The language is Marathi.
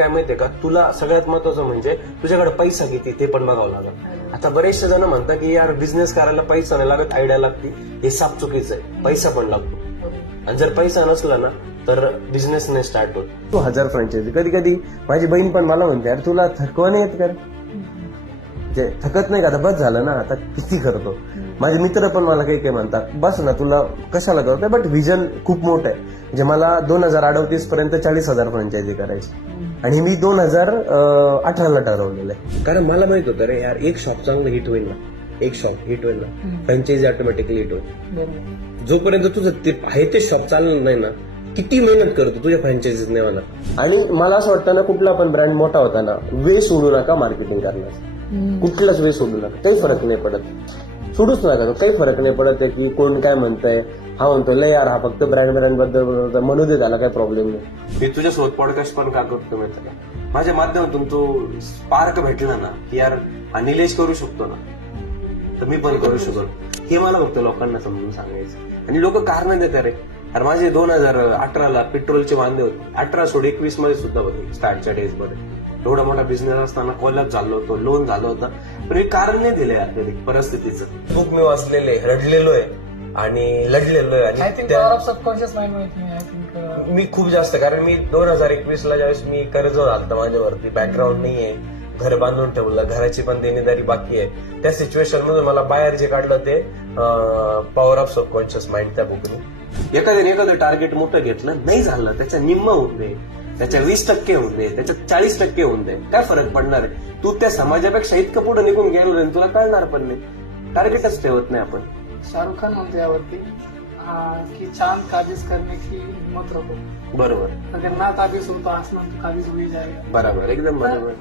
काय माहितीये का, तुला सगळ्यात महत्वाचं म्हणजे तुझ्याकडे पैसा किती ते पण बघावं लागेल. आता बरेचसे जण म्हणतात की यार बिझनेस करायला पैसा नाही लागत, आयडिया लागते. हे साप चुकीचं आहे. पैसा पण लागतो, आणि जर पैसा नसला ना तर बिझनेस नाही स्टार्ट होत. तू 1000 फ्रँचायझी, कधी कधी माझी बहीण पण मला म्हणते यार तुला थकवा नाही येत का रे? जे थकत नाही का, आता बस झालं ना, आता किती करतो. माझे मित्र पण मला काही काही म्हणतात बस ना, तुला कशाला करतोय. बट व्हिजन खूप मोठं आहे. म्हणजे मला 2038 पर्यंत 40,000 फ्रँचायझी करायची, आणि मी 2018ला ठरवलेलं आहे. कारण मला माहित होतं रे यार, एक शॉप चांगलं हिट होईल ना, एक शॉप हिट होईल ना, फ्रँचायझी ऑटोमॅटिकली हिट होईल. जोपर्यंत तुझं ते आहे ते शॉप चालणार नाही ना, किती मेहनत करतो तुझ्या फ्रँचायझीज नाही मला. आणि मला असं वाटतं ना, कुठला पण ब्रँड मोठा होता ना, वे सोडू नका मार्केटिंग करण्यास. कुठलाच वे सोडू नका, काही फरक नाही पडत. सोडूच नका, काही फरक नाही पडत आहे की कोण काय म्हणतंय. हा म्हणतो लय यार, हा फक्त ब्रँड बद्दल म्हणू दे, त्याला काही प्रॉब्लेम नाही. मी तुझ्यासोबत पॉडकास्ट पण का करतो माहिती का, माझ्या माध्यमातून तो स्पार्क भेटला ना की यार निलेश करू शकतो ना, तर मी पण करू शकतो. हे मला फक्त लोकांना समजून सांगायचं. आणि लोक कारण देतात रे. अरे माझे 2018ला पेट्रोलचे वांदे होते, 18 सोड 21 मध्ये सुद्धा होते स्टार्टच्या डेज मध्ये. एवढा मोठा बिझनेस असताना कोलॅप झालो होतो, लोन झालं होतं, पण एक कारण नाही दिलं यार कधी परिस्थितीचं. बुक मी वाचलेले, रडलेलो आहे आणि लढलेलो आहे. आणि मी खूप जास्त, कारण मी 2021ला ज्यावेळेस मी कर्ज झालं माझ्यावरती, बॅकग्राऊंड नाहीये, घर बांधून ठेवलं, घराची पण देणीदारी बाकी आहे. त्या सिच्युएशन मधून मला बाहेर जे काढलं ते पॉवर ऑफ सबकॉन्शियस माइंड त्या बुकने. एखादं टार्गेट मोठं घेतलं, नाही झालं, त्याच्या निम्म होऊन दे, त्याच्या 20% होऊन दे, त्याच्या 40% होऊन दे, काय फरक पडणार आहे. तू त्या समाजापेक्षा इतकं पुढे निघून गेलो नाही, तुला कळणार पण नाही. टार्गेटच ठेवत नाही आपण. शाहरुख खान म्हणतो यावरती की चांद काबिज करने की हिम्मत रखो. बरोबर, अगर ना काबिज हो तो आसमान तो काबिज हो ही जाएगा. बरोबर, एकदम बरोबर.